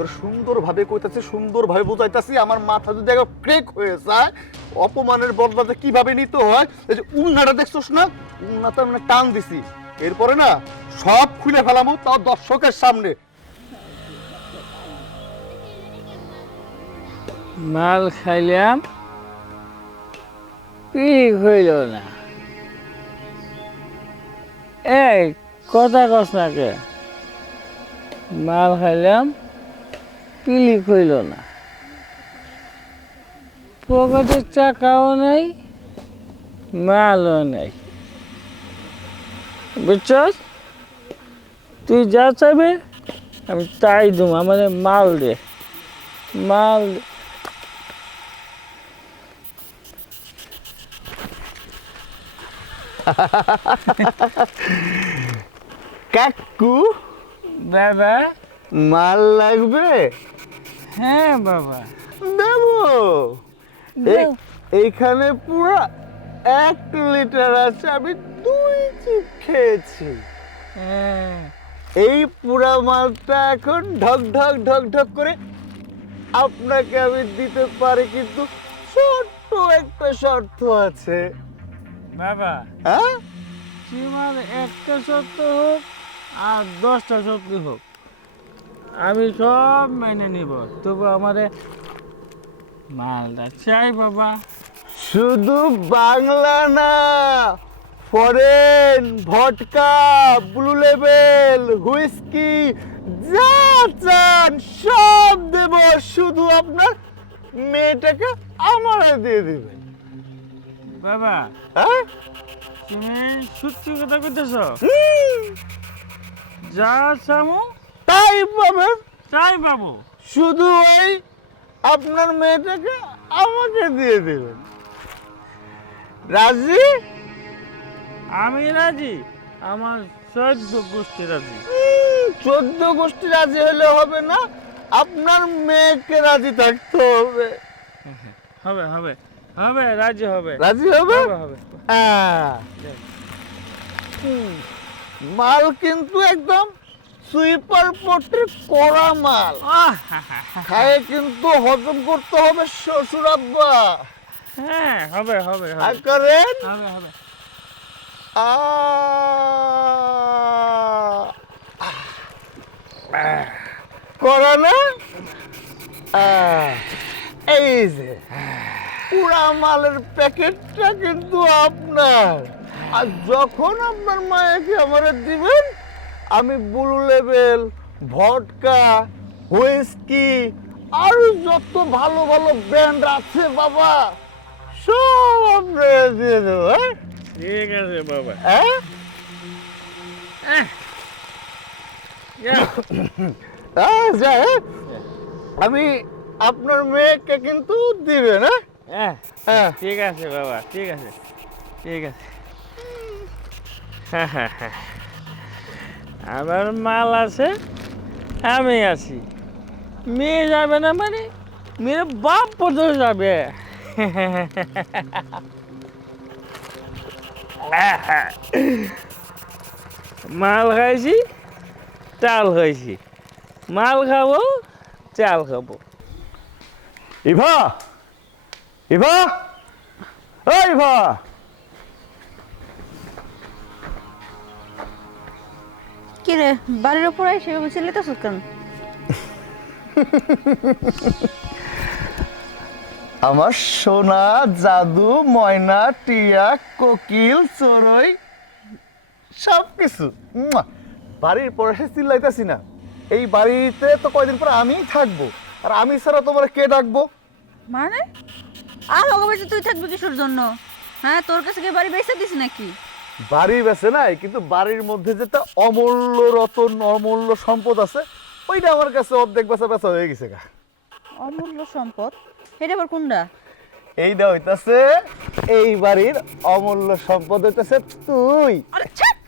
তোর সুন্দরভাবে কইতাছি, সুন্দরভাবে বুঝাইতাছি, আমার মাথা যদি একবার ক্রেক হয়ে যায়, অপমানের বদলাতে কিভাবে নিতে হয়। এই যে উন্নাটা দেখছস না, উন্নাটা মানে টান দিছি, এরপরে না সব খুলে ফেলামু, তাও দর্শকের সামনে। মাল খাইলাম, পিক হইল না। এই কথা কস না কে? মাল খাইলাম, পিলিক হইল না। পকেটের টাকাও নাই, মালও নাই। বুঝছস? তুই যা চাইবে আমি তাই দেবো। আমাদের মাল দে, মাল দে। কাকু, বাবা। মাল লাগবে? হ্যাঁ বাবা, দেবো। দাও। এইখানে পুরো 1 লিটার আছে, আমি 2 চিপ খেয়েছি। হ্যাঁ, এই পুরা মালটা এখন ঢক ঢক ঢক ঢক করে আপনাকে আমি দিতে পারি, কিন্তু ছোট্ট একটা শর্ত আছে। বাবা হ্যাঁ, তোমার একটা সত্য হোক আর 10টা সত্য হোক, আমি সব মেনে নিব, তবু আমারে মালটা চাই বাবা। শুধু বাংলা না, ফরেন, ভডকা, ব্লু লেভেল, হুইস্কি, যা চান সব দেব, শুধু আপনার মেয়েটাকে আমারে দিয়ে দিবেন। বাবা হ্যাঁ, তুমি সত্যি কথা কইতেছ? হুম, যা চামু তাই পাবেন। চাই বাবু। শুধু ওই আপনার মেয়েটাকে আমাকে দিয়ে দেবেন। রাজি? আমি রাজি, আমার 14 গোষ্ঠী রাজি। 14 গোষ্ঠী রাজি হলে হবে না, আপনার মেয়েকে রাজি থাকতে হবে। হবে হবে হবে, রাজি হবে। রাজি হবে? হবে হবে। হ্যাঁ। মাল কিন্তু একদম সুইপার পট্টির কড়া মাল, খায়ে কিন্তু হজম করতে হবে শ্বশুর আব্বা। হ্যাঁ, হবে হবে আর হবে করেন হবে হবে। করে না? এই যে পুরা মালের প্যাকেটটা কিন্তু আপনার, আর যখন আপনার মায়াকে আমারে দিবেন, আমি ব্লু লেভেল, ভডকা, হুইস্কি আর যত ভালো ভালো ব্র্যান্ড আছে বাবা, সব আপনারা দিয়ে দেবো। হ্যাঁ, ঠিক আছে বাবা। হ্যাঁ, যা, আমি আপনার মেয়েকে কিন্তু দিবেন। হ্যাঁ, হ্যাঁ, ঠিক আছে বাবা, ঠিক আছে ঠিক আছে। আমার মাল আছে, আমি আছি। মেয়ে যাবে না মানে মেয়ের বাপ পর্যন্ত যাবে। মাল খাইছি, চাল খাইছি, মাল খাবো, চাল খাবো। ইভা, ইভা, এই ইভা, কি রে বাড়ির উপরে সেভাবে চিল্লাইতেছ কেন? আমার সোনা, জাদু, ময়না, টিয়া, কোকিল, চড়ুই, সবকিছু। বাড়ির পরে এসে চিল্লাইতেছি না, এই বাড়িতে তো কয়দিন পর আমিই থাকবো, আর আমি ছাড়া তোমার কে ডাকবো? মানে আমাকে বলছি তুই থাকবি কিসের জন্য? হ্যাঁ, তোর কাছে কি বাড়ি বেচে দিস নাকি? বাড়ি বেছে নাই, কিন্তু বাড়ির মধ্যে যেটা অমূল্য রতন, অমূল্য সম্পদ আছে, ওইটা আমার কাছে অর্ধেক বেচা বেচা হয়ে গেছে গা। অমূল্য সম্পদ? এটা আবার কোনটা? এইটা হইতাছে এই বাড়ির অমূল্য সম্পদ, হইতাছে তুই। আরে ছাড়!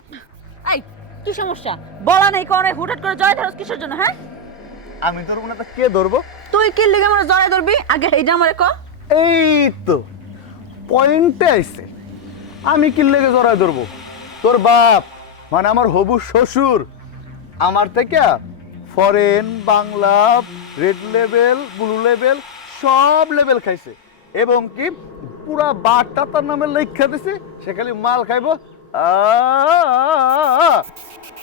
এই কি সমস্যা? বলা নাই কোন হুটহাট করে জয় ধরস কিসের জন্য? হ্যাঁ, আমি তোর মনে তা কে ধরবো? তুই কি লিগে আমার জয় ধরবি? আগে এইটা আমারে ক। এই তো পয়েন্টে আইছে, আমি কি লেগে জড়ায় ধরবো? তোর বাপ মানে আমার হবু শ্বশুর আমার থেকে foreign, Bangla, red level, blue level সব লেভেল খাইছে এবং কি পুরা বারটা তার নামে লেখা দিছে, সে খালি মাল খাইবো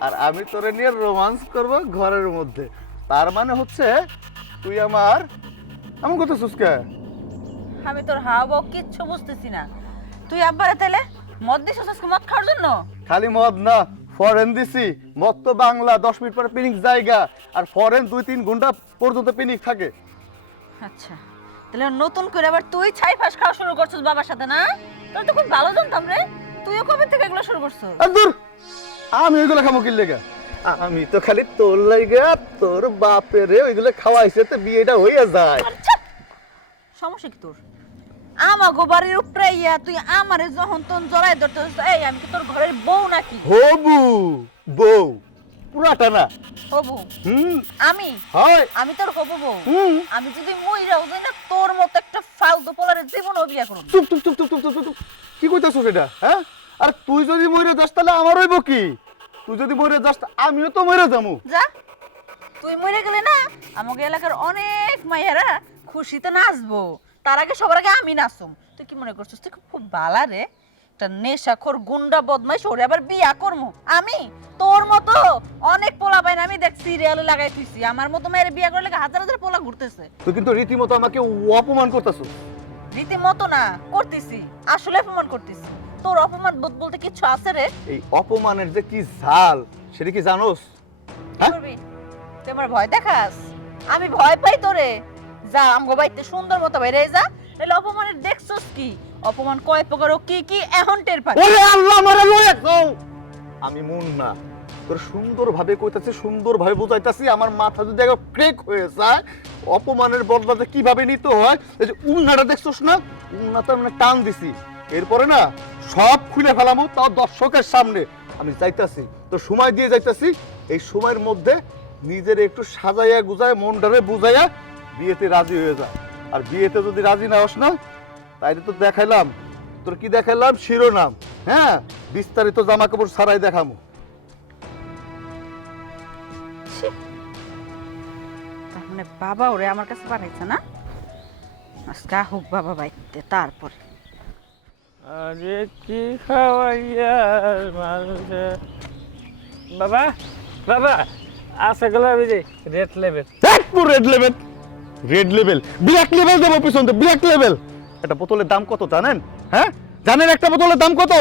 আর আমি তোরে নিয়ে রোমান্স করব ঘরের মধ্যে। তার মানে হচ্ছে তুই আমার এমন কথা সুস্কা। আমি তোর হাওয়া কিচ্ছু বুঝতেছি না। তুই আব্বারে তাহলে মদ দিছিস আজকে মদ খাওয়ার জন্য? খালি মদ না, ফরেন দিছি। মদ তো বাংলা 10 মিনিট পরে পিকনিক জায়গা, আর ফরেন 2-3 ঘন্টা পর্যন্ত পিকনিক থাকে। আচ্ছা, তাহলে নতুন করে আবার তুই ছাই ফাঁস খাওয়া শুরু করছিস বাবার সাথে না? তোর তো খুব ভালো জানতাম রে, তুইও কবে থেকে এগুলো শুরু করছিস? আর দূর, আমি ওইগুলো খামো কি লেগা? আমি তো খালি তোর লাইগা তোর বাপেরে ওইগুলো খাওয়াইছে তো বিয়েটা হইয়া যায়। আচ্ছা, সমস্যা কি তোর? আমাগো বাড়ির উপরে ইয়া তুই আমারে যখন তখন জড়াই ধরতেছিস। এই আমি কি তোর ঘরের বউ নাকি? হবু বউ পুরাটা না। হবু? হুম আমি হয় আমি তোর হবু বউ? হুম। আমি যদি মইরাও যাই না, তোর মতো একটা ফালতু পোলারের জীবনও বিয়ে করব। চুপ চুপ চুপ চুপ চুপ চুপ চুপ। কি কইতাছস এটা? হ্যাঁ, আর তুই যদি মইরা যাস তাহলে আমার হইব কি? তুই যদি মইরা যাস আমিও তো মইরা যামু। যা, তুই মরে গেলে না আমাকে এলাকার অনেক মাইয়ারা খুশিতে নাচবো, তার আগে সবার আগে আমি নাচুম। তুই কি মনে করছিস তুই খুব বালা রে? একটা নেশাখোর গুন্ডা বদমাইশ, ওরে আবার বিয়া করমু আমি? তোর মতো অনেক পোলা বাইন আমি দেখ সিরিয়ালে লাগাই তুইছি, আমার মতো মেয়ের বিয়া করলে হাজার হাজার পোলা ঘুরতেছে। তুই কিন্তু রীতিমতো আমাকে অপমান করতাছস। রীতিমতো না করতেছি, আসলে অপমান করতেছি। তোর অপমান বোধ বলতে কিছু আছে রে? এই অপমানের যে কি ঝাল সেটা কি জানোস? হ্যাঁ? করবি তুই আমার ভয় দেখাস? আমি ভয় পাই তোরে? যা আমগো বাইতে সুন্দর মতো বাইরে যা। তাহলে অপমানের দেখছস কি? অপমান কয় প্রকার ও কি কি এখন টের পাবি। ওরে আল্লাহ মারা লয়ে যাও। আমি মন না তোর সুন্দরভাবে কইতাছি, সুন্দরভাবে বুঝাইতাছি, আমার মাথা যদি একবার ক্রেক হয়ে যায় অপমানের বদলাতে কিভাবে নিতে হয়। এই যে উন্নাটা দেখছস না, উন্নাটা মানে টান দিছি, এরপরে না সব খুলে ফেলামু, তাও দর্শকের সামনে। আমি যাইতাছি তো সময় দিয়ে যাইতাছি, এই সময়ের মধ্যে নিজের একটু সাজাইয়া গুজায় মনটারে বুঝাইয়া বিয়েতে রাজি হয়ে যা। আর বিয়েতে যদি রাজি না হস না, তাইলে তো দেখাইলাম, তোর কি দেখাইলাম শিরোনাম। হ্যাঁ, বিস্তারিত জামা কাপড় ছাড়াই দেখামু। ছি, তার মানে বাবা ওরে আমার কাছে বানাইছে না? আজকে হোক বাবা বাইতে তারপরে। আরে কি খাওয়াইয়া মানুষে। বাবা বাবা আছে গেল আমি যে রেড লেভেল। একটু red level, red level, black level দেবো পিছন থেকে, ব্ল্যাক লেভেল। একটা বোতলের দাম কত জানেন? হ্যাঁ জানেন একটা বোতলের দাম কত?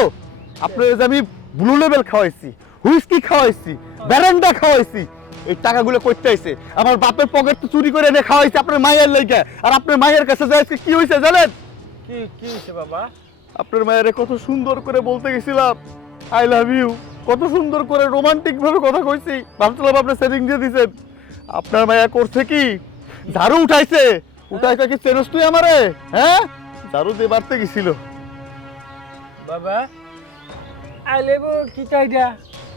আপনার যে আমি ব্লু লেভেল খাওয়াইছি, হুইস্কি খাওয়াইছি, ব্যারেন্ডা খাওয়াইছি, এই টাকাগুলো করতে আইছে আমার বাপের পকেট তো চুরি করে এনে খাওয়াইছে আপনার মায়ের লাইগা। আর আপনার মায়ের কাছে যাই কি হয়েছে জানেন? কি কি হইছে বাবা? আপনার মায়ের কত সুন্দর করে বলতে গেছিলাম আই লাভ ইউ, কত সুন্দর করে রোমান্টিক ভাবে কথা কইছি, ভাবছিলাম আপনি সেটিং দিয়ে দিছেন। আপনার মায়া করছে কি, ঝাড়ু উঠাইছে, উঠাই কি চেনস তুই আমারে? হ্যাঁ, ঝাড়ু দিয়ে বাড়তে গেছিল। বাবা আই লেব কি চাইডা?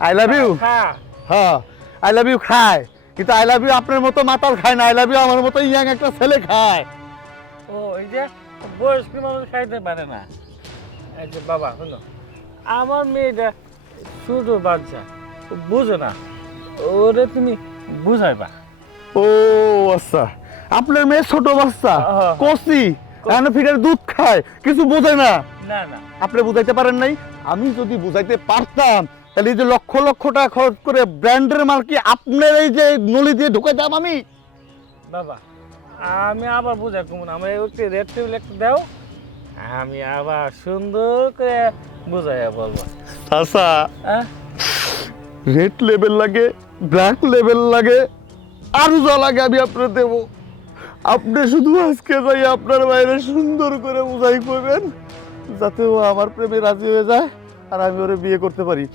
আই লাভ ইউ, হ্যাঁ হ্যাঁ আই লাভ ইউ খায়, কিন্তু আই লাভ ইউ আপনার মতো মাতাল খায় না, আই লাভ ইউ আমার মতো ইয়াং একটা ছেলে খায়। ও এই যে বয়স্ক মানুষ খাইতে পারে না। এই যে বাবা শোনো, আমার মেয়েটা শুধু বাচ্চা, ও বুঝে না, ওরে তুমি বুঝাইবা। ও আচ্ছা, আপনার মেয়ে ছোট বাচ্চা, হ্যাঁ। কচি, এখনো ফিরের দুধ খায়, কিছু বোঝে না। না না আপনি বুঝাইতে পারেন নাই, আমি যদি বুঝাইতে পারতাম তাহলে এই যে লক্ষ লক্ষ টাকা খরচ করে ব্র্যান্ডের মাল কি আপনার এই যে নলি দিয়ে ঢুকাইতাম আমি? বাবা আমি আবার বুঝাই কমন, আমার একটু রেড টেবিল একটু দাও, আমি আবার সুন্দর করে বুঝাইয়া বলবো। আচ্ছা, হ্যাঁ রেড লেভেল লাগে, ব্ল্যাক লেভেল লাগে, আরো যা লাগে আমি আপনার দেবো। আপনি শুধু আজকে যাই আপনার বাইরে সুন্দর করে বুঝাই করবেন, যাতে ও আমার প্রেমে রাজি হয়ে যায় আর আমি ওরে বিয়ে করতে পারি।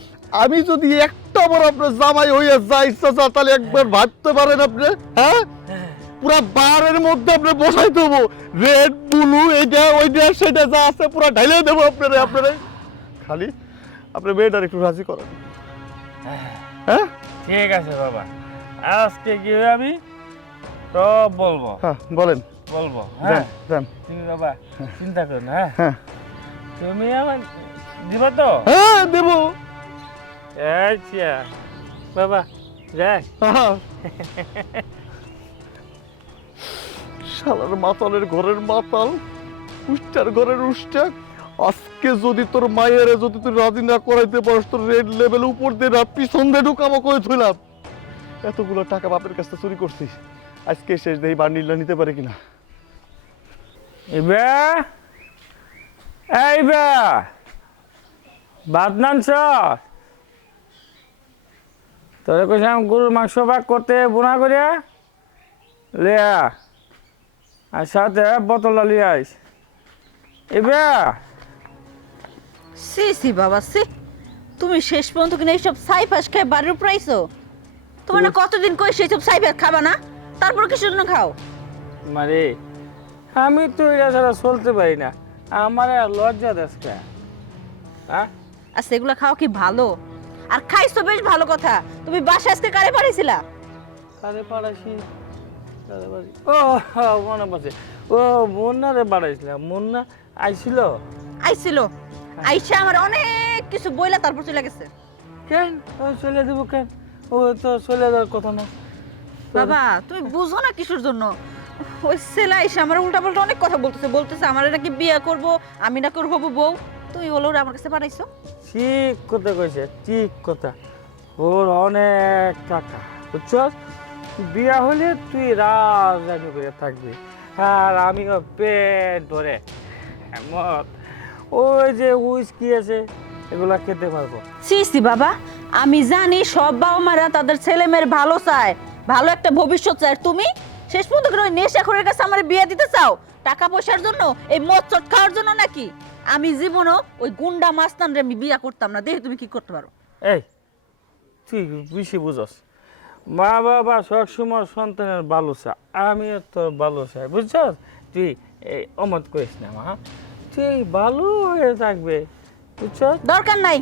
আমি যদি একটা বড় আপনার জামাই হইয়া যাই চাচা, তাহলে একবার ভাবতে পারেন আপনি? হ্যাঁ, পুরা বারের মধ্যে আপনি বসাই দেবো, রেড ব্লু এইটা ওইটা সেটা যা আছে পুরা ঢাইলে দেবো আপনারা। আপনারা খালি আপনার মেয়েটার একটু রাজি করেন। হ্যাঁ ঠিক আছে বাবা, আজকে গিয়ে আমি সব বলবো। হ্যাঁ বলেন, বলবো হ্যাঁ। যান। তুমি বাবা চিন্তা করো না, হ্যাঁ হ্যাঁ তুমি আমার দিবা তো? হ্যাঁ দেবো। আচ্ছা বাবা যাই, হ্যাঁ শালার মাতালের ঘরের মাতাল, উষ্টার ঘরের উষ্টা। আজকে যদি তোর মায়ের যদি তুই রাজি না করাইতে পারস, তোর রেড লেভেল উপর দিয়ে না পিছন দিয়ে ঢুকাবো কই থইলাম। এতগুলো টাকা বাপের কাছ থেকে চুরি করছিস, আজকে শেষ দেই বান্ডিলটা নিতে পারে কিনা। ইবে এই বে ভাত নানছ তোরে কইছিলাম গরুর মাংস ভাগ করতে বোনা করিয়া লিয়া আর সাথে বোতলটা লিয়ে আইস ইবে সি সি বাবা সি, তুমি শেষ পর্যন্ত কিনা এইসব সাইফাস খায় বাড়ির উপর আইছো? তোমার না কতদিন কই সেইসব সাইফাস খাবা না, তারপর কিসের জন্য খাও? মারে আমি তো এটা ছাড়া চলতে পারি না, আমার আর লজ্জা দেশকে হ্যাঁ। আর সেগুলো খাও কি ভালো? আর খাইছো বেশ ভালো কথা। তুমি বাসা আজকে কারে পাঠাইছিলা? কারে পাড়াইছি ও মনে পড়ছে, ও মুন্নারে পাড়াইছিলাম, মুন্না আইছিল। আইছিল, আইসা আমার অনেক কিছু বইলা তারপর চলে গেছে। কেন ও চলে দেবো কেন, ও তো চলে যাওয়ার কথা না। বাবা তুমি বুঝো না কিসের জন্য? ওই ছেলে আইসা আমার উল্টা পাল্টা অনেক কথা বলতেছে আমার নাকি বিয়ে করব, আমি না করবো বউ। তুমি বলো ওরা আমার কাছে পাঠাইছো? ঠিক কথা কইছে, ঠিক কথা। ওর অনেক টাকা বুঝছো, বিয়া হলে তুই রাজধানী করে থাকবি আর আমিও পেট ভরে মদ ওই যে হুইস্কি আছে এগুলা খেতে পারবো। সি সি বাবা, আমি জানি সব বাবা মারা তাদের ছেলে মেয়ের ভালো চায়, ভালো একটা ভবিষ্যৎ চায়। আর তুমি শেষ পর্যন্ত ওই নেশাখোরের কাছে আমার বিয়ে দিতে চাও? টাকা পয়সার জন্য, এই মদ চট খাওয়ার জন্য নাকি? আমি জীবনও ওই গুন্ডা মাস্তানরে আমি বিয়ে করতাম না। দেখি তুমি কি করতে পারো। এই তুই বেশি বুঝস, মা বাবা সবসময় সন্তানের ভালো চায়, আমিও তোর ভালো চাই বুঝছস। তুই এই অমত করিস না মা, তুই ভালো হয়ে থাকবে বুঝছস। দরকার নাই,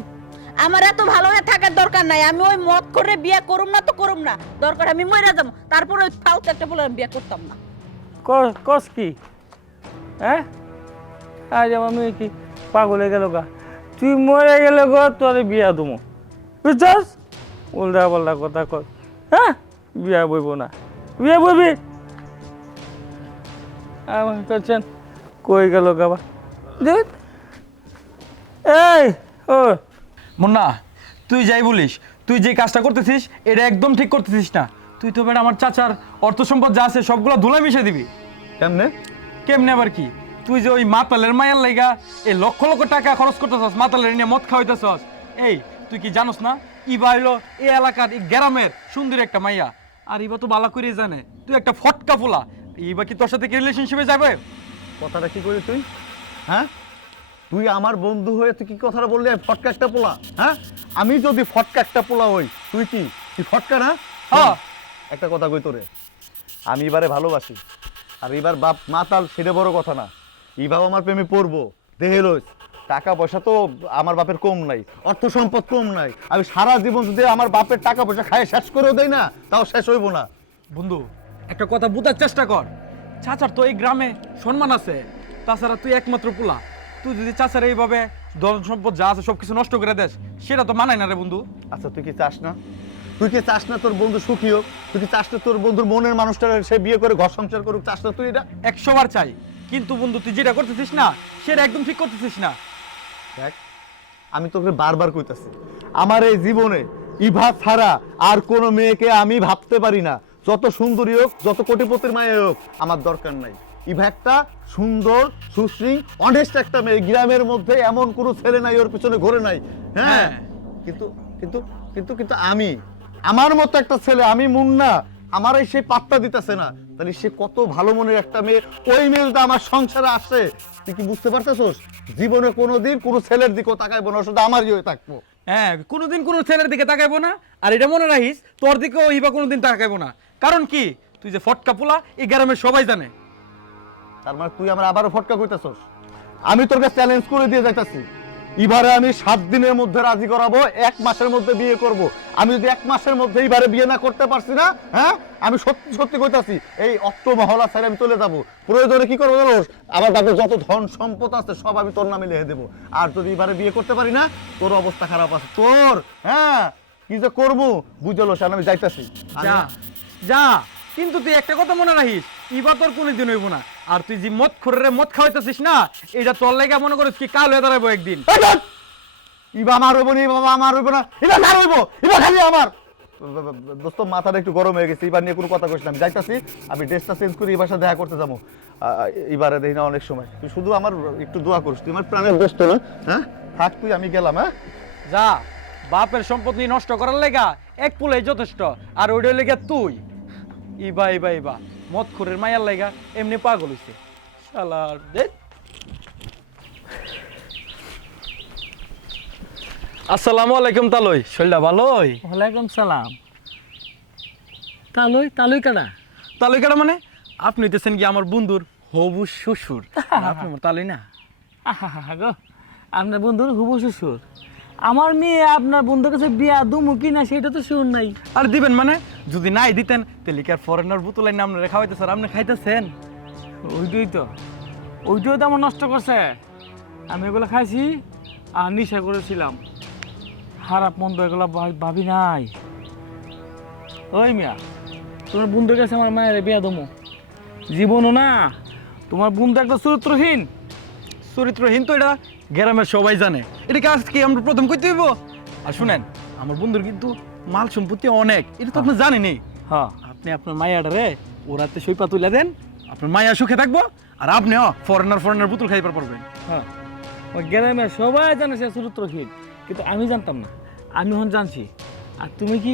আমার এত ভালো হয়ে থাকার দরকার নাই। আমি ওই মদ করে বিয়ে করুম না তো করুম না, দরকার আমি মরে যাবো, তারপর ওই ফালতু একটা বলে আমি বিয়ে করতাম না। কস কি হ্যাঁ? আজ আমার মেয়ে কি পাগল হয়ে গেল গা? তুই মরে গেলে গো তোর বিয়া দেবো বুঝছস। উল্টা পাল্টা কথা কর, হ্যাঁ বিয়া বইব না, বিয়া বইবি আমার করছেন কই গেল গাবা দেখ। এই ও মুন্না, তুই যাই বলিস, তুই যে কাজটা করতেছিস এটা একদম ঠিক করতেছিস না। তুই তো বেটা আমার চাচার অর্থ সম্পদ যা আছে সবগুলো ধুলা মিশে দিবি। কেমনে? কেমনে আবার কি? তুই যে ওই মাতালের মায়ের লাইগা এই লক্ষ লক্ষ টাকা খরচ করতেছস, মাতালের নিয়ে মদ খাওয়াইতেছস। এই তুই কি জানোস না ইবা হইলো এই এলাকার এই গ্রামের সুন্দর একটা মাইয়া, আর ইবা তো বালা করেই জানে তুই একটা ফটকা ফোলা। ইবা কি তোর সাথে কি রিলেশনশিপে যাবে? কথাটা কি করে তুই? হ্যাঁ, তুই আমার বন্ধু হয়ে তুই কি কথাটা বললি? ফটকা একটা পোলা? হ্যাঁ, আমি যদি ফটকা একটা পোলা হই, তুই কি তুই ফটকা না? হ্যাঁ। একটা কথা কই তোরে, আমি এবারে ভালোবাসি, আর এবার বাপ মাতাল সেটা বড় কথা না। এবার আমার প্রেমে পড়বো, দেহে লইস। টাকা পয়সা তো আমার বাপের কম নাই, অর্থ সম্পদ কম নাই। আমি সারা জীবন যদি আমার বাপের টাকা পয়সা খায় শেষ করেও দেই না, তাও শেষ হইব না। বন্ধু একটা কথা বুঝার চেষ্টা কর, চাচার তো এই গ্রামে সম্মান আছে, তাছাড়া তুই একমাত্র পোলা। তুই যদি চাচার এইভাবে ধন সম্পদ যা আছে সবকিছু নষ্ট করে দেস, সেটা তো মানায় না রে বন্ধু। আচ্ছা তুই কি চাস না? তুই কি চাস না তোর বন্ধু সুখী হোক? তুই কি চাস না তোর বন্ধুর মনের মানুষটা সে বিয়ে করে ঘর সংসার করুক? চাস না তুই এটা? 100 বার চাই, কিন্তু বন্ধু তুই যেটা করতেছিস না সেটা একদম ঠিক করতেছিস না। দেখ, আমি তোকে বারবার কইতাছি, আমার এই জীবনে ইভা ছাড়া আর কোনো মেয়েকে আমি ভাবতে পারি না। যত সুন্দরী হোক, যত কোটিপতির মায়ে হোক, আমার দরকার নাই। ইভা একটা সুন্দর, সুশ্রী, অনেস্ট একটা মেয়ে। গ্রামের মধ্যে এমন কোনো ছেলে নাই ওর পিছনে ঘোরে নাই। হ্যাঁ, হ্যাঁ। কিন্তু কিন্তু কিন্তু কিন্তু আমি, আমার মতো একটা ছেলে, আমি মুন্না, আমার এই সে পাত্তা দিতেছে না। তাহলে সে কত ভালো মনের একটা মেয়ে, ওই মেয়েটা আমার সংসারে আসে। তুই কি বুঝতে পারতেছস? জীবনে কোনোদিন কোনো ছেলের দিকেও তাকাইবো না, শুধু আমারই হয়ে থাকবো। হ্যাঁ, কোনোদিন কোনো ছেলের দিকে তাকাইবো না, আর এটা মনে রাখিস তোর দিকেও ইবা কোনোদিন তাকাইবো না। কারণ কি, তুই যে ফটকা পোলা এই গ্রামের সবাই জানে। তার মানে তুই আমার আবারও ফটকা কইতাছস? আমি তোর কাছে চ্যালেঞ্জ করে দিয়ে যাইতাছি, এবারে আমি 7 দিনের মধ্যে রাজি করাবো, 1 মাসের মধ্যে বিয়ে করব। আমি যদি 1 মাসের মধ্যে এবারে বিয়ে না করতে পারছি না, হ্যাঁ, আমি সত্যি সত্যি কইতাছি এই অক্টো মহল্লা ছেড়ে আমি চলে যাব। প্রয়োজনে কি করবো জানোস? আমার কাছে যত ধন সম্পদ আছে সব আমি তোর নামে লিখে দেবো। আর যদি এবারে বিয়ে করতে পারি না, তোর অবস্থা খারাপ আছে তোর। হ্যাঁ, কি যে করবো বুঝলো, আমি যাইতাছি। যা, যা, কিন্তু তুই একটা কথা মনে রাখিস, ইবা তোর কোনোদিন হইব না। আর তুই যে মদ খোরে মদ খাওয়াইতেছিস না, এটা তোর লাগা মনে করিস কি কাল হয়ে দাঁড়াবো একদিন। এই ধর! ইবা আমার হইব না, ইবা আমার হইব না, ইবা কার হইব, ইবা খালি আমার। দোস্ত মাথাটা একটু গরম হয়ে গেছে, এবার নিয়ে কোনো কথা কইছিলাম, যাইতাছি আমি ড্রেসটা চেঞ্জ করে এবার সাথে দেখা করতে যাবো। এবারে দেখি না অনেক সময়, তুই শুধু আমার একটু দোয়া করিস, তুই আমার প্রাণের দোস্ত না। হ্যাঁ থাক তুই, আমি গেলাম। হ্যাঁ যা, বাপের সম্পত্তি নষ্ট করার লেগা এক পুলে যথেষ্ট, আর ওইটা লেগা তুই ইবা ইবা ইবা মদ খোরের মায়ার লেগা এমনি পাগল হইছে শালার দে। আসসালামু আলাইকুম তালই, শরীরটা ভালোই? ওয়ালাইকুম সালাম। তালুই তালুই কাটা? তালই কেডা মানে? আপনি হইতেছেন কি আমার বন্ধুর হবু শ্বশুর। আর আপনি আমার তালই না? আহা গো, আপনার বন্ধুর হুবু শ্বশুর। আমার মেয়ে আপনার বন্ধুর কাছে বিয়া দুমু কি না সেটা তো শুন নাই। আর দিবেন মানে? যদি নাই দিতেন তাহলে কি আর ফরেনার বোতল আইনা আপনারা খাওয়াইতে স্যার আপনি খাইতেছেন? ওইটাই তো আমার নষ্ট করছে। আমি এগুলো খাইছি আর নিশা করেছিলাম, খারাপ মন্দ এগুলো ভাবি নাই। ওই মিয়া, তোমার বন্ধুর কাছে আমার মায়ের বিয়া দমু জীবনও না। তোমার বন্ধু একটা চরিত্রহীন। চরিত্রহীন তো এটা গ্রামের সবাই জানে, এটা কাজ কি আমরা প্রথম করতে হইব? আর শুনেন, আমার বন্ধুর কিন্তু মাল সম্পত্তি অনেক, এটা তো আপনি জানেনি। হ্যাঁ, আপনি আপনার মায়াটা রে ওরাতে সইপা তুলে দেন, আপনার মায়া সুখে থাকবো, আর আপনিও ফরেনার বোতল খাইবার পারবেন। হ্যাঁ, ওই গ্রামের সবাই জানে সে চরিত্রহীন, কিন্তু আমি জানতাম না, আমি এখন জানছি। আর তুমি কি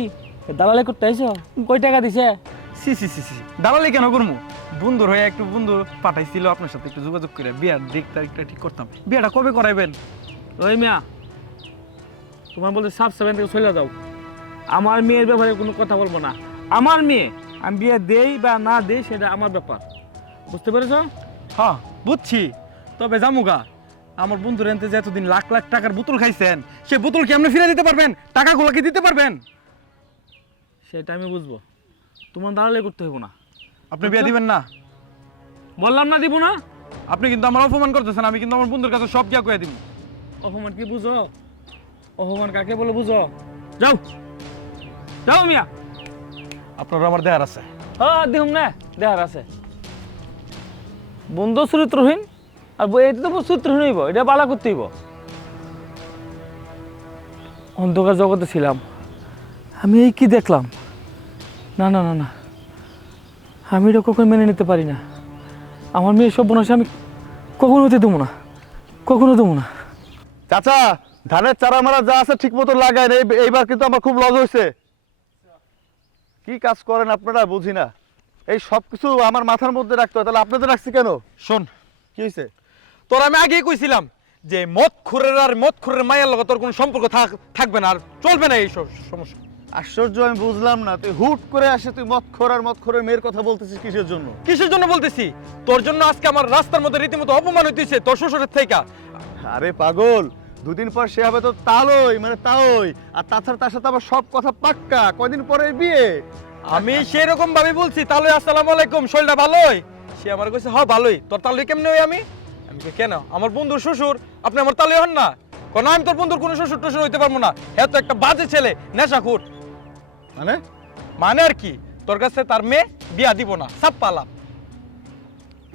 দালালি করতে আইছো? কয় টাকা দিছে? সি সি সি সি দালালি কেন করবো? বন্ধুর হয়ে একটু বন্ধু পাঠাইছিল আপনার সাথে একটু যোগাযোগ করে বিয়ার দিক তারিখটা ঠিক করতাম। বিয়াটা কবে করাইবেন? ওই মিয়া, তোমার বলতে সাফ সেভেন থেকে চলে যাও। আমার মেয়ের ব্যাপারে কোনো কথা বলবো না। আমার মেয়ে, আমি বিয়ে দেই বা না দেই সেটা আমার ব্যাপার, বুঝতে পেরেছ? হ্যাঁ বুঝছি, তবে জামুগা আমার বন্ধুর এনতে যে এতদিন লাখ লাখ টাকার বোতল খাইছেন, সে বোতল কি আপনি ফিরে দিতে পারবেন? টাকাগুলো কি দিতে পারবেন? সেটা আমি বুঝবো, তোমার দালালি করতে হইব না। আপনি বিয়ে দিবেন না? বললাম না দিব না। আপনি কিন্তু আমার অপমান করতেছেন, আমি কিন্তু আমার বন্ধুর কাছে সব গিয়া কয়ে দিব। অপমান কি বুঝো? অপমান কাকে বলে বুঝো? যাও যাও মিয়া। আপনার আমার দেয়ার আছে। হ্যাঁ দিহুম না, দেহার আছে। বন্ধু চরিত্রহীন, আর এটা তো চরিত্রহীন হইব, এটা বালা করতে হইব। অন্ধকার জগতে ছিলাম, আমি এই কি দেখলাম? না না না না, আমি এটা কখনো মেনে নিতে পারি না। আমার মেয়ে সব বোনাসে আমি কখনো হতে দেবো না, কখনো দেবো না। চাচা, ধানের চারা মারা যা আছে ঠিক মতো লাগায় না, এইবার কিন্তু আমার খুব লস হয়েছে। কি কাজ করেন আপনারা বুঝি না, এই সব কিছু আমার মাথার মধ্যে রাখতে হয়, তাহলে আপনাদের রাখছি কেন? শোন, কি হয়েছে? তোর আমি আগেই কইছিলাম যে মদ খুরের মায়ের লগত তোর কোনো সম্পর্ক থাকবে না, আর চলবে না এই সমস্যা। আশ্চর্য, আমি বুঝলাম না, তুই হুট করে আসে তুই মদখোরের মেয়ের কথা বলতেছিস কিসের জন্য? কিসের জন্য বলতেছি? তোর জন্য আজকে আমার রাস্তার মধ্যে রীতিমতো অপমান হইতেছে তোর শ্বশুরের থেকে। আরে পাগল, দুদিন পর সে হবে তো তালই, মানে তাই। আর তাছাড়া তার সাথে আবার সব কথা পাক্কা, কয়দিন পরে বিয়ে। আমি সেরকম ভাবে বলছি তাহলে আসসালামু আলাইকুম, শরীরটা ভালোই? সে আমার কইছে হ্যাঁ ভালোই। তোর তালুই কেমনে হই আমি? আমি কই কেন, আমার বন্ধুর শ্বশুর, আপনি আমার তালুই হন না? কোন আমি তোর বন্ধুর কোনো শ্বশুর টশুর হইতে পারবো না, হ্যাঁ তো একটা বাজে ছেলে, নেশাখোর। মানে মানে আর কি, তোর কাছে তার মেয়ে বিয়া দিব না, সব পালাম।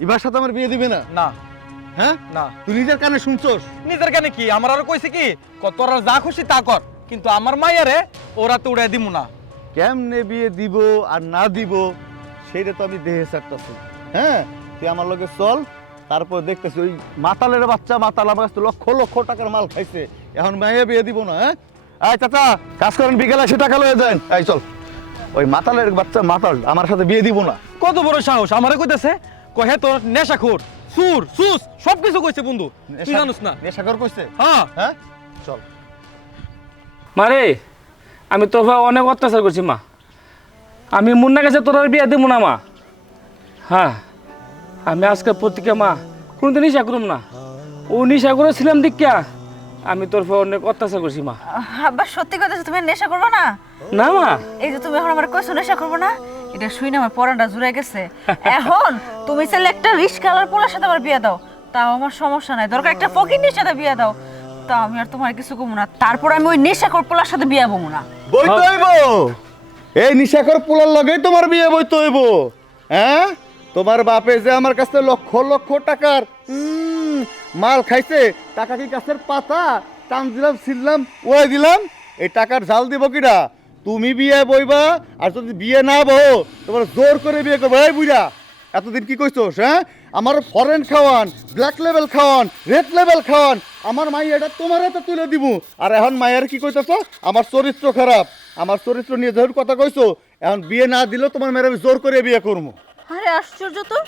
এবার সাথে আমার বিয়ে দিবে না? না হ্যাঁ না। তুই নিজের কানে শুনছস? নিজের কানে কি, আমার আরো কইছে কি তোর আর যা খুশি তা কর, কিন্তু আমার মাইয়ারে ওরা তো উড়াই দিব না। কেমনে বিয়ে দিব আর না দিব সেইটা তো আমি দেহে ছাড়তেছি। হ্যাঁ তুই আমার লগে চল, তারপর দেখতেছি ওই মাতালের বাচ্চা মাতাল আমার কাছে লক্ষ লক্ষ টাকার মাল খাইছে, এখন মাইয়া বিয়ে দিব না। হ্যাঁ আয় চাচা, কাজ করেন, বিকেলে এসে টাকা লয়ে যান। এই চল, ওই মাতালের বাচ্চা মাতাল আমার সাথে বিয়ে দিব না। কত বড় সাহস, আমারে কইতেছে কহে তোর নেশাখোর, সুর সুস সবকিছু কইছে বন্ধু, তুই জানোস না? নেশাখোর কইছে? হ্যাঁ হ্যাঁ চল। মারে, আমি তোর ভাই অনেক অত্যাচার করছি মা। আমি মুন্না কাছে তোর আর বিয়ে দেবো না মা। হ্যাঁ, আমি আজকের প্রতিকে মা কোনোদিন নিশা করুম না। ও নিশা করেছিলাম দীক্ষা, আমি তোর ভাই অনেক অত্যাচার করছি মা। আব্বা সত্যি কথা, তুমি নেশা করবে না? না মা, এই যে তুমি এখন আমার কইছো নেশা করবো না, এটা শুনে আমার পরানটা জুড়ে গেছে। এখন তুমি চাইলে একটা রিস্কালার পোলার সাথে আমার বিয়ে দাও, তাও আমার সমস্যা নাই। দরকার একটা ফকিন্নির সাথে বিয়ে দাও, তা আমি আর তোমার কিছু কমু না। তারপর আমি ওই নেশাখোর পোলার সাথে বিয়ে বমু না। বই তো হইব, এই নিশাখর পোলার লগেই তোমার বিয়ে বইতে হইব। হ্যাঁ, তোমার বাপে যে আমার কাছে লক্ষ লক্ষ টাকার মাল খাইছে, টাকা কি গাছের পাতা টান দিলাম ছিললাম ওয়াই দিলাম, এই টাকার ঝাল দিব কিনা? তুমি বিয়ে বইবা, আর যদি বিয়ে না বহ তোমার জোর করে বিয়ে করবো। এই বুইরা এতদিন কি কইছোস? হ্যাঁ, আমার ফরেন খাওয়ান, ব্ল্যাক লেভেল খাওয়ান, রেড লেভেল খাওয়ান, আমার মাইয়াটা তোমার হাতে তুলে দিব। আর এখন মাইয়ার কি কইতেছ? আমার চরিত্র খারাপ, আমার চরিত্র নিয়ে যখন কথা কইছো, এখন বিয়ে না দিলেও তোমার মেয়ের আমি জোর করে বিয়ে করবো। আরে আশ্চর্য তো,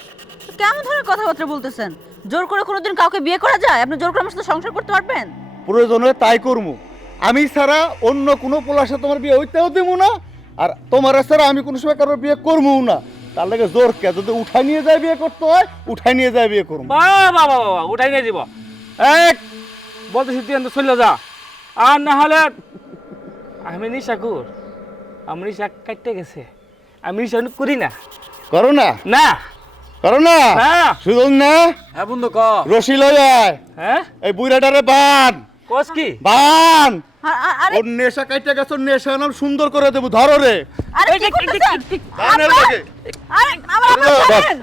কেমন ধরনের কথাবার্তা বলতেছেন? জোর করে কোনোদিন কাউকে বিয়ে করা যায়? আপনি জোর করে আমার সাথে সংসার করতে পারবেন? প্রয়োজন হলে তাই করবো। আমি ছাড়া অন্য কোনো পোলার সাথে তোমার বিয়ে হইতেও দেবো না, আর তোমার ছাড়া আমি কোনো সময় কারোর বিয়ে করবো না। তার লাগে জোর কে, যদি উঠাই নিয়ে যায় বিয়ে করতে হয়, উঠাই নিয়ে যায় বিয়ে করবো। বাবা বাবা উঠাই নিয়ে যাব। এক বলতেছি তুই এত চলে যা, আর না হলে আমি নিশাকুর, আমি নিশা কাটতে গেছে, আমি নিশা করি না। করো না, না করো না, না। সুযোগ না। হ্যাঁ বন্ধু ক। রশি লয় আয়, হ্যাঁ এই বুইরাটারে বান কস কি? বান। আরে ওর নেশা কাইটা গেছে, ওর নেশা নাম সুন্দর করে দেবো। ধরো রে, আরে কি করতেছেন? বানের আব্বা! লাগে। আরে আমার আব্বা বাস। ছাড়েন।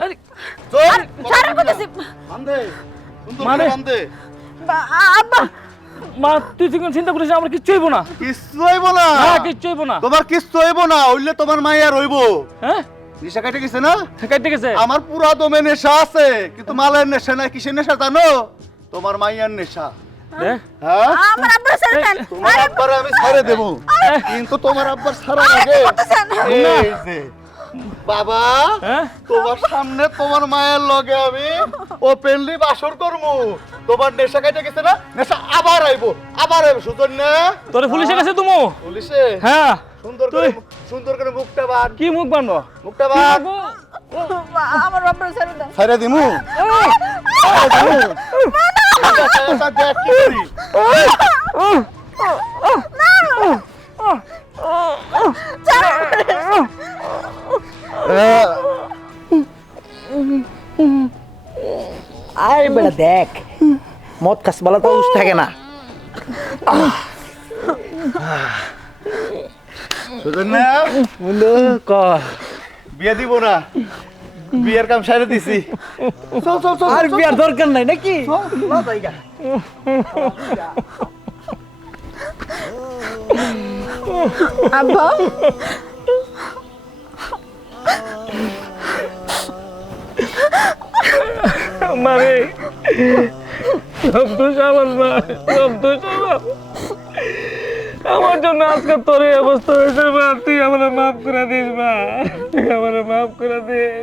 চল, আরে, ছাড়েন বলতেছি। বান্ধে, সুন্দর করে মানে? বান্ধে। আব্বা মা তুই যখন চিন্তা করিস আমার কিচ্ছু হইব না। কিচ্ছু হইব না, না কিচ্ছু হইব না। তোমার কিচ্ছু হইব না, হইলে তোমার মাইয়া রইব। হ্যাঁ নেশা কাটে গেছে না? কাটতে গেছে। আমার পুরা দমে নেশা আছে, কিন্তু মালের নেশা নাই। কিসের নেশা জানো? তোমার মাইয়ার নেশা। দেখ হ্যাঁ, আমার আব্বা ছাড়েন। তোমার আব্বার আমি ছেড়ে দেব, কিন্তু তোমার আব্বার ছাড়া লাগে। এই যে বাবা, হ্যাঁ তোমার সামনে তোমার মায়ের লগে আমি ওপেনলি বাসর করবো। তোমার নেশা কাটে গেছে না? নেশা আবার আইবো, আবার আইবো। সুজন না তোরে পুলিশের কাছে তুমি? পুলিশে? হ্যাঁ সুন্দর করে মুখটা বান, কি মুখ বানবো? মুখটা বান। আমার আব্বা ছাড়েন। ছাইরা দিমু, আচ্ছা, দেখ কি করি। আরে বেটা দেখ, মদ খাস বলা তো উস থাকে না। সুজন না বন্ধু ক বিয়ে দিব না, বিয়ের কাম সাইরে দিছি। চল চল চল, আর বিয়ার দরকার নাই নাকি? আব্বা মানে সব দোষ আমার মা, সব দোষ আমার। আমার জন্য আজকে তোর এই অবস্থা হয়েছে মা, তুই আমার মাফ করে দিস মা, তুই আমার মাফ করে দিস।